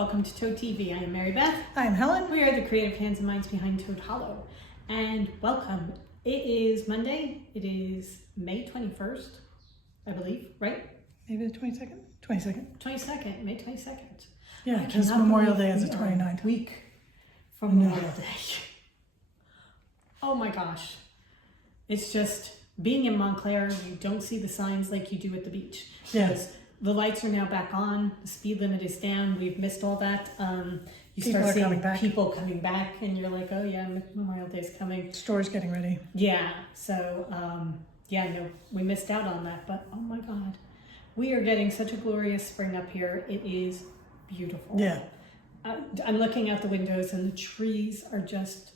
Welcome to Toad TV. I am Mary Beth. I'm Helen. We are the creative hands and minds behind Toad Hollow. And welcome. It is Monday. It is May 21st, I believe, right? Maybe the 22nd? 22nd. 22nd, May 22nd. Yeah, because Memorial Day is the 29th. Week from Memorial Day. Oh my gosh. It's just being in Montclair, you don't see the signs like you do at the beach. Yes. The lights are now back on. The speed limit is down. We've missed all that. You start seeing people coming back, and you're like, "Oh yeah, Memorial Day's coming." Store's getting ready. Yeah. So no, we missed out on that. But oh my God, we are getting such a glorious spring up here. It is beautiful. Yeah. I'm looking out the windows, and the trees are just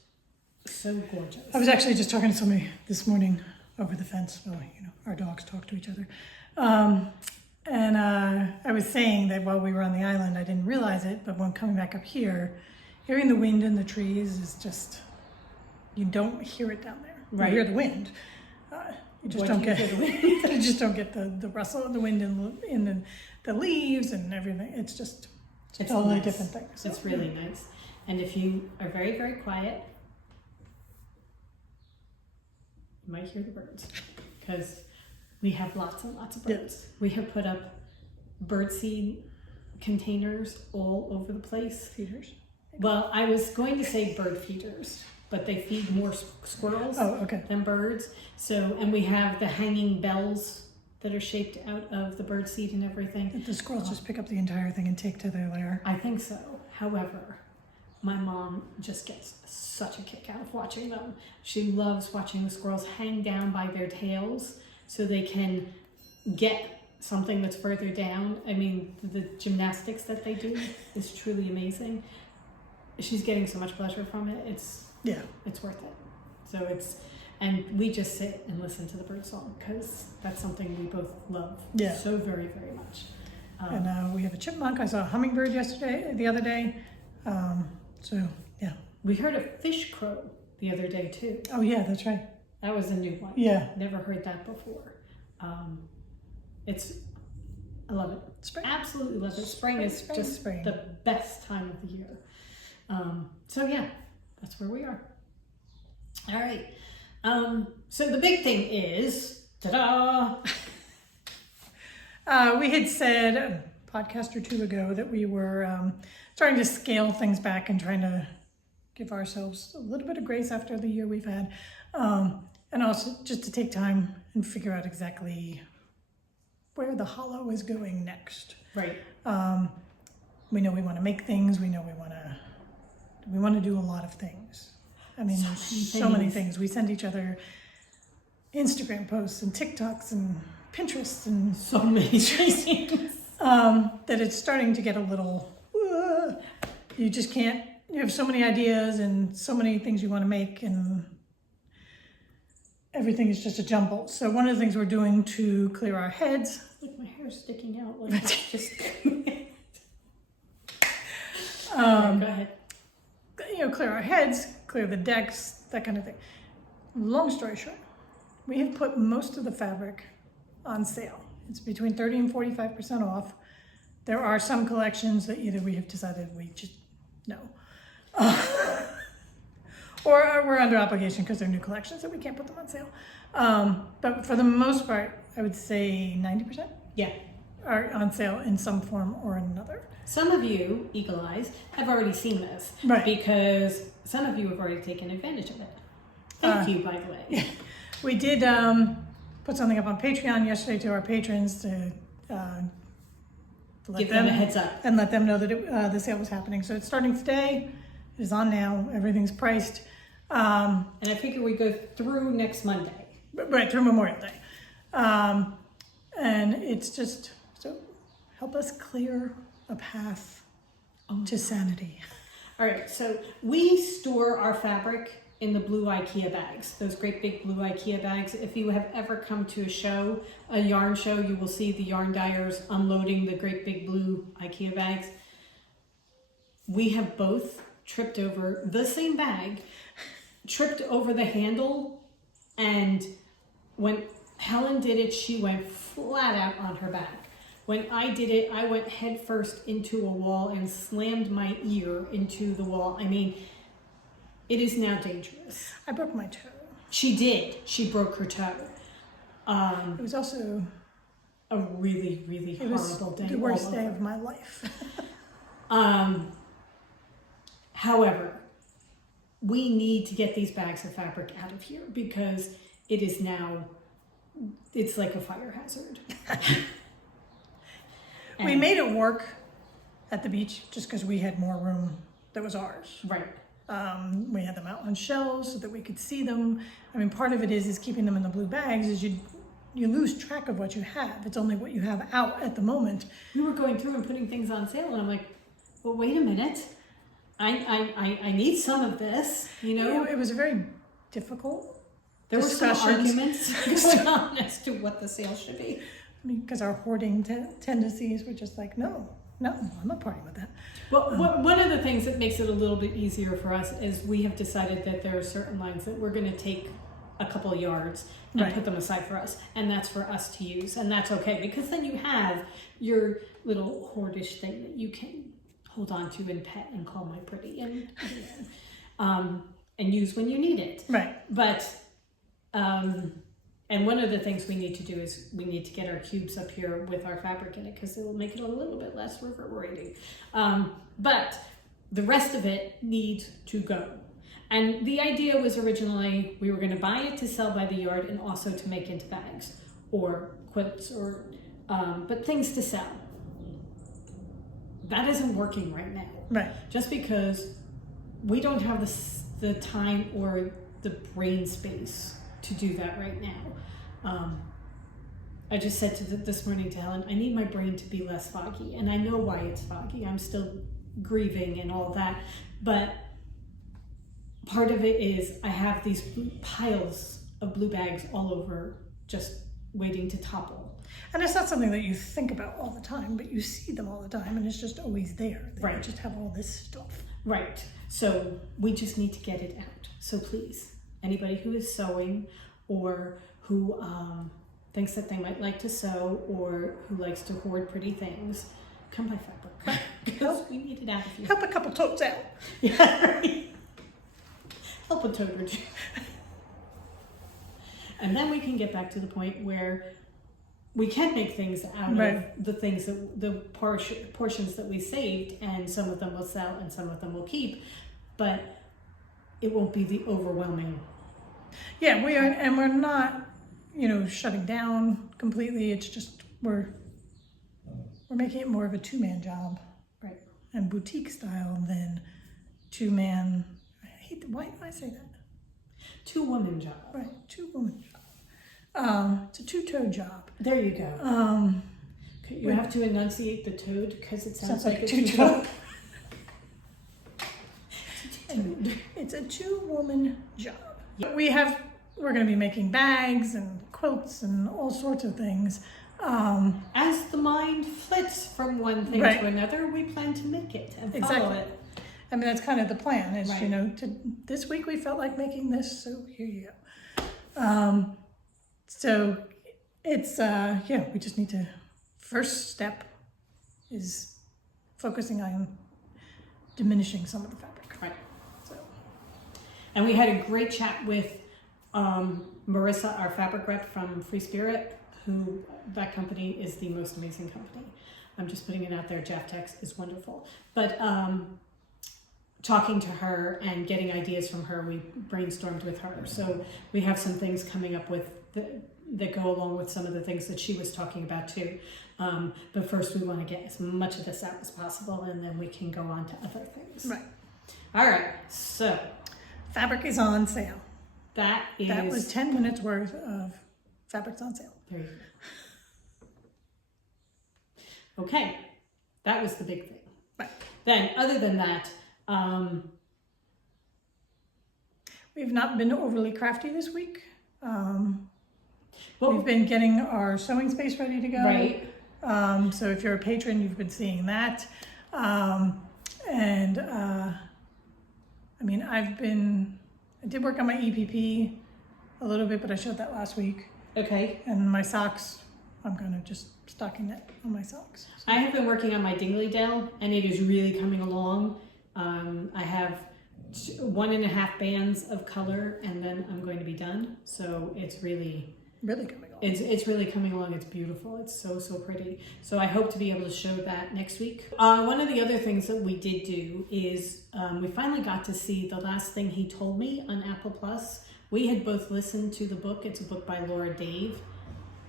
so gorgeous. I was actually just talking to somebody this morning over the fence. Well, our dogs talk to each other. And I was saying that while we were on the island, I didn't realize it, but when coming back up here, hearing the wind in the trees is just, you don't hear it down there. Right. You hear the wind. You just don't get you just don't get the rustle of the wind in the leaves and everything. It's just a totally different thing. So, it's really nice. And if you are very, very quiet, you might hear the birds because we have lots and lots of birds. Yes. We have put up birdseed containers all over the place. Feeders? Well, I was going to say bird feeders, but they feed more squirrels than birds. So, and we have the hanging bells that are shaped out of the birdseed and everything. The squirrels just pick up the entire thing and take to their lair. I think so. However, my mom just gets such a kick out of watching them. She loves watching the squirrels hang down by their tails so they can get something that's further down. I mean, the gymnastics that they do is truly amazing. She's getting so much pleasure from it. It's worth it. So and we just sit and listen to the bird song because that's something we both love so very, very much. And we have a chipmunk. I saw a hummingbird the other day. We heard a fish crow the other day too. Oh yeah, that's right. That was a new one. Yeah. Never heard that before. I love it. Spring. Absolutely love it. Spring is just the best time of the year. So yeah, that's where we are. All right. So the big thing is, ta-da! We had said a podcast or two ago that we were starting to scale things back and trying to give ourselves a little bit of grace after the year we've had. And also just to take time and figure out exactly where the Hollow is going next. Right. We know we want to make things. We know we want to do a lot of things. I mean, so many things. We send each other Instagram posts and TikToks and Pinterest and so many things. That it's starting to get a little, you just can't, you have so many ideas and so many things you want to make and everything is just a jumble. So one of the things we're doing to clear our heads. Look, my hair's sticking out. Like it's just. Go ahead. Clear our heads, clear the decks, that kind of thing. Long story short, we have put most of the fabric on sale. It's between 30 and 45% off. There are some collections that either we have decided we just no. Or we're under obligation because they're new collections that we can't put them on sale. But for the most part, I would say 90% are on sale in some form or another. Some of you, eagle eyes, have already seen this. Right. Because some of you have already taken advantage of it. Thank you, by the way. Yeah. We did put something up on Patreon yesterday to our patrons to give them a heads up. And let them know that the sale was happening. So it's starting today. It is on now. Everything's priced. And I figure we go through next Monday. Right, through Memorial Day. And it's just, so help us clear a path to sanity. All right, so we store our fabric in the blue IKEA bags, those great big blue IKEA bags. If you have ever come to a yarn show, you will see the yarn dyers unloading the great big blue IKEA bags. We have both tripped over the same bag, tripped over the handle, and when Helen did it, she went flat out on her back. When I did it, I went head first into a wall and slammed my ear into the wall. I mean, it is now dangerous. I broke my toe. She did. She broke her toe. It was also A really, really horrible day. The worst day of my life. However, we need to get these bags of fabric out of here because it is now, it's like a fire hazard. We made it work at the beach just because we had more room that was ours. Right. We had them out on shelves so that we could see them. I mean, part of it is keeping them in the blue bags is you lose track of what you have. It's only what you have out at the moment. We were going through and putting things on sale and I'm like, well, wait a minute. I need some of this, you know? It was a very difficult There were some discussions. arguments going on as to what the sale should be. I mean, because our hoarding tendencies were just like, no, I'm not partying with that. Well, one of the things that makes it a little bit easier for us is we have decided that there are certain lines that we're going to take a couple of yards and Right. put them aside for us, and that's for us to use, and that's okay because then you have your little hoardish thing that you can hold on to and pet and call my pretty and use when you need it. Right. But and one of the things we need to do is we need to get our cubes up here with our fabric in it because it will make it a little bit less reverberating. But the rest of it needs to go. And the idea was originally we were going to buy it to sell by the yard and also to make into bags or quilts or but things to sell. That isn't working right now. Right. Just because we don't have the time or the brain space to do that right now. I just said this morning to Helen, I need my brain to be less foggy. And I know why it's foggy. I'm still grieving and all that. But part of it is I have these piles of blue bags all over just waiting to topple. And it's not something that you think about all the time, but you see them all the time and it's just always there. Right. You just have all this stuff. Right. So we just need to get it out. So please, anybody who is sewing or who thinks that they might like to sew or who likes to hoard pretty things, come by fabric. Because we need it out of here. Help a couple totes out. Yeah, right. Help a tote or two. And then we can get back to the point where we can make things out Right. of the things that the portions that we saved, and some of them will sell and some of them will keep, but it won't be the overwhelming. Yeah, we are, and we're not, shutting down completely. It's just we're making it more of a two-man job, Right. and boutique style than two-man. Why do I say that? Two-woman job. Right, two-woman job. It's a two-toe job. There you go. You have to enunciate the toad because it sounds like a two-toe. It's a two-woman job. Yeah. We're going to be making bags and quilts and all sorts of things. As the mind flits from one thing Right. to another, we plan to make it and follow Exactly. it. I mean, that's kind of the plan. Is Right. this week we felt like making this, so here you go. So it's we just need to. First step is focusing on diminishing some of the fabric. Right. So And we had a great chat with Marissa, our fabric rep from Free Spirit, who that company is the most amazing company. I'm just putting it out there. Jaftex is wonderful. But talking to her and getting ideas from her, we brainstormed with her. So we have some things coming up with that go along with some of the things that she was talking about too. But first we want to get as much of this out as possible and then we can go on to other things. right, All right, so fabric is on sale. that That was 10 minutes worth of fabrics on sale. There you go. Okay, that was the big thing. Right. Then, other than that, We've not been overly crafty this week. well, We've been getting our sewing space ready to go. right, So if you're a patron, you've been seeing that. I did work on my EPP a little bit, but I showed that last week. okay, And my socks, I'm gonna just stockinette on my socks. So. I have been working on my Dingley Dell, and it is really coming along. I have 1.5 bands of color, and then I'm going to be done. So it's really coming along. It's really coming along. It's beautiful. It's so pretty. So I hope to be able to show that next week. One of the other things that we did do is we finally got to see The Last Thing He Told Me on Apple Plus. We had both listened to the book. It's a book by Laura Dave.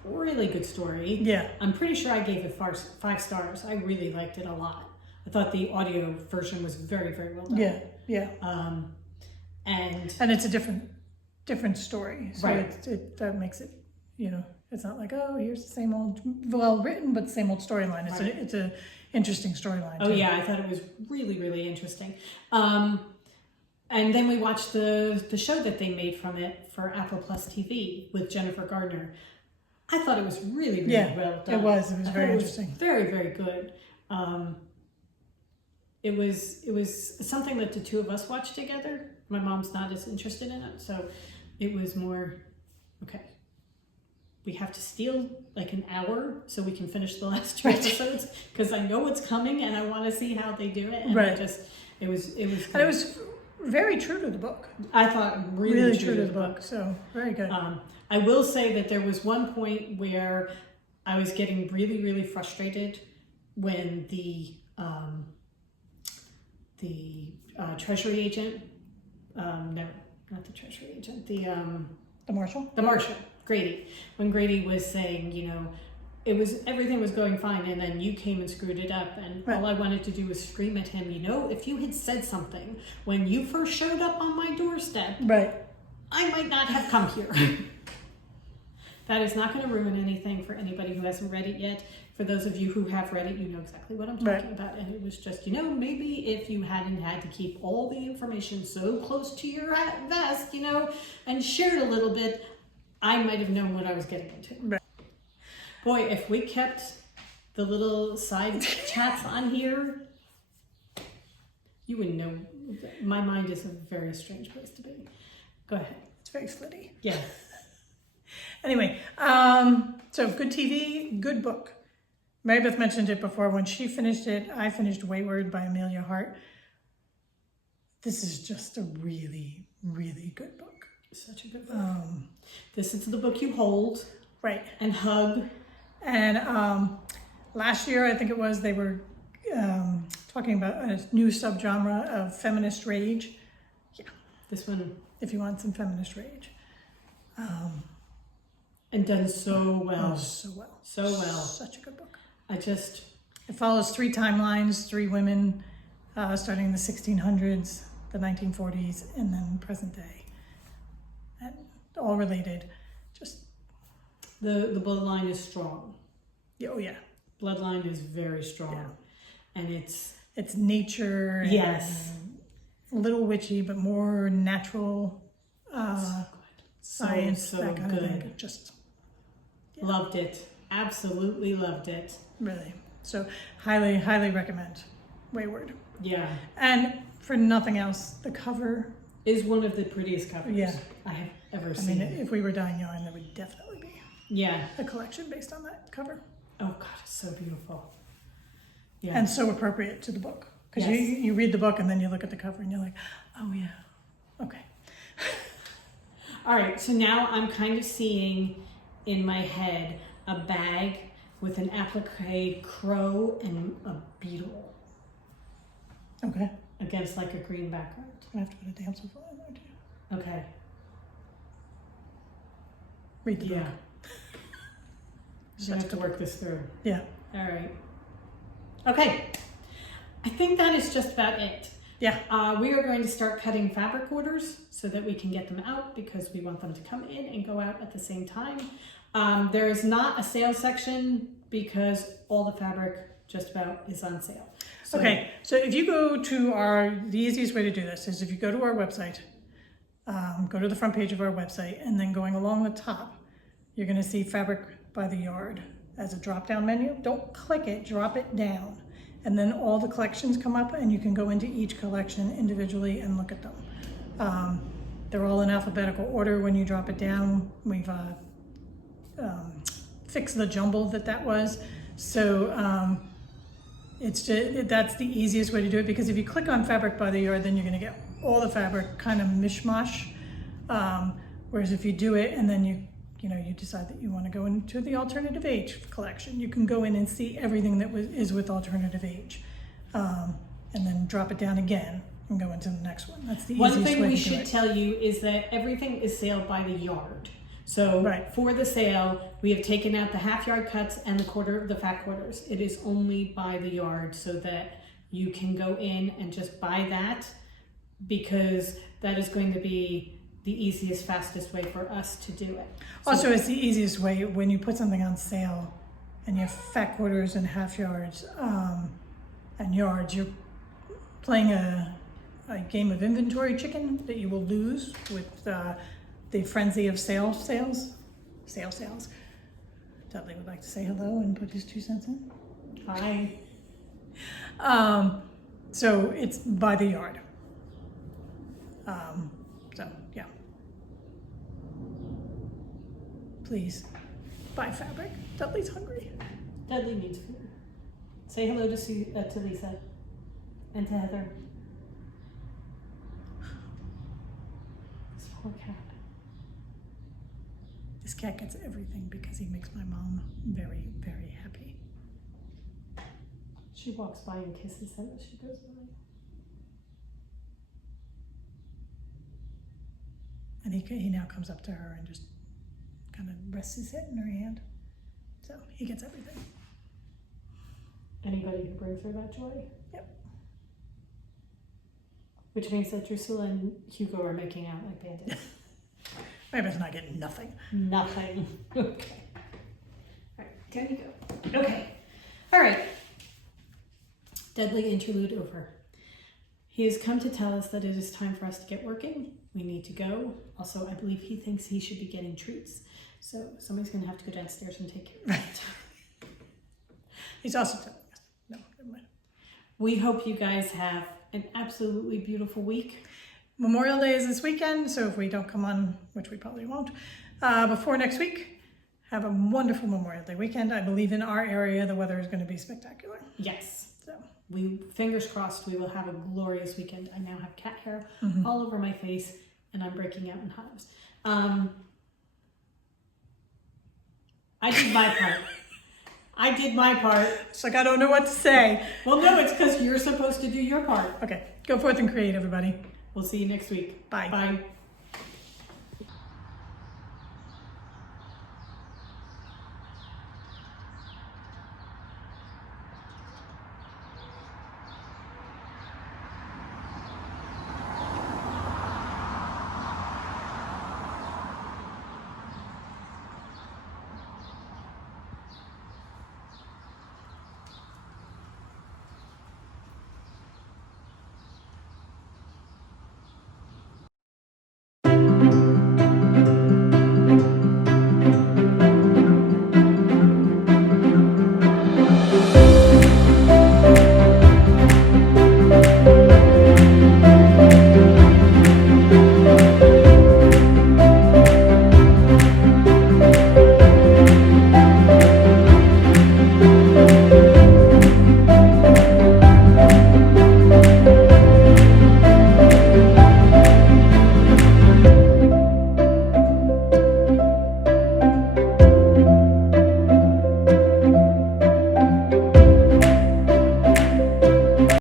Really good story. Yeah. I'm pretty sure I gave it 5 stars. I really liked it a lot. I thought the audio version was very well done. Yeah. And it's a different story. So Right. that makes it, it's not like, oh, here's the same old, well written, but the same old storyline. It's a interesting storyline. Oh yeah, I thought it was really interesting. And then we watched the show that they made from it for Apple Plus TV with Jennifer Gardner. I thought it was really well done. It was very interesting. Very good. It was something that the two of us watched together. My mom's not as interested in it, so it was more, okay, we have to steal like an hour so we can finish the last 2 episodes, because I know what's coming and I want to see how they do it. And it was And it was very true to the book. I thought really true to the book. So very good. I will say that there was one point where I was getting really frustrated when the treasury agent, no, not the treasury agent, the marshal, Grady, when Grady was saying, everything was going fine, and then you came and screwed it up, and all I wanted to do was scream at him, if you had said something when you first showed up on my doorstep, I might not have come here. That is not going to ruin anything for anybody who hasn't read it yet. For those of you who have read it, you know exactly what I'm talking about. And it was just, maybe if you hadn't had to keep all the information so close to your vest, and shared a little bit, I might have known what I was getting into. Right. Boy, if we kept the little side chats on here, you wouldn't know. My mind is a very strange place to be. Go ahead. It's very flitty. Yeah. Anyway, so good TV, good book. Mary Beth mentioned it before. When she finished it, I finished Wayward by Amelia Hart. This is just a really good book. Such a good book. This is the book you hold. Right. And hug. And last year, I think it was, they were talking about a new subgenre of feminist rage. Yeah. This one. If you want some feminist rage. And done so well. Oh, so well. So well. Such a good book. It follows 3 timelines, 3 women, starting in the 1600s, the 1940s, and then present day. And all related. Just the bloodline is strong. Oh yeah. Bloodline is very strong. Yeah. And it's nature. Yes. And a little witchy, but more natural. Science, so that kind good. of thing. Just loved it. Absolutely loved it. Really. So highly recommend Wayward. Yeah. And for nothing else, the cover is one of the prettiest covers I have ever seen. I mean, if we were dying young, there would definitely be a collection based on that cover. Oh God, it's so beautiful. Yeah. And so appropriate to the book. Because you read the book and then you look at the cover and you're like, oh yeah, okay. All right, so now I'm kind of seeing in my head a bag with an applique crow and a beetle. Okay. Against like a green background. I have to put a damsel in there too. Okay. Read the book. You have to work this through. Yeah. All right. Okay. I think that is just about it. Yeah. We are going to start cutting fabric orders so that we can get them out because we want them to come in and go out at the same time. There is not a sale section because all the fabric just about is on sale. So, okay, so if you go to the easiest way to do this is if you go to our website, go to the front page of our website, and then going along the top, you're going to see Fabric by the Yard as a drop-down menu. Don't click it, drop it down. And then all the collections come up and you can go into each collection individually and look at them. They're all in alphabetical order when you drop it down. We've fix the jumble that was. So it's just, that's the easiest way to do it, because if you click on fabric by the yard, then you're going to get all the fabric kind of mishmash. Whereas if you do it and then you decide that you want to go into the alternative age collection, you can go in and see everything that is with alternative age, and then drop it down again and go into the next one. That's the easiest way to do it. One thing we should tell you is that everything is saled by the yard. So for the sale, we have taken out the half yard cuts and the fat quarters. It is only by the yard, so that you can go in and just buy that, because that is going to be the easiest, fastest way for us to do it. Also, it's the easiest way when you put something on sale and you have fat quarters and half yards and yards, you're playing a game of inventory chicken that you will lose with the frenzy of sales. Dudley would like to say hello and put his 2 cents in. Hi. So it's by the yard. So yeah. Please buy fabric. Dudley's hungry. Dudley needs food. Say hello to Lisa and to Heather. This poor cat. This cat gets everything because he makes my mom very, very happy. She walks by and kisses him as she goes by. And he now comes up to her and just kind of rests his head in her hand. So he gets everything. Anybody who brings her that joy. Yep. Which means that Drusilla and Hugo are making out like bandits. Maybe not getting nothing. Nothing. Okay. All right, down you go. Okay. All right. Deadly interlude over. He has come to tell us that it is time for us to get working. We need to go. Also, I believe he thinks he should be getting treats. So somebody's going to have to go downstairs and take care of that. He's also telling us. No, never mind. We hope you guys have an absolutely beautiful week. Memorial Day is this weekend, so if we don't come on, which we probably won't, before next week, have a wonderful Memorial Day weekend. I believe in our area the weather is going to be spectacular. Yes. So fingers crossed we will have a glorious weekend. I now have cat hair all over my face and I'm breaking out in hives. I did my part. It's like I don't know what to say. Well, no, it's because you're supposed to do your part. Okay, go forth and create, everybody. We'll see you next week. Bye. Bye.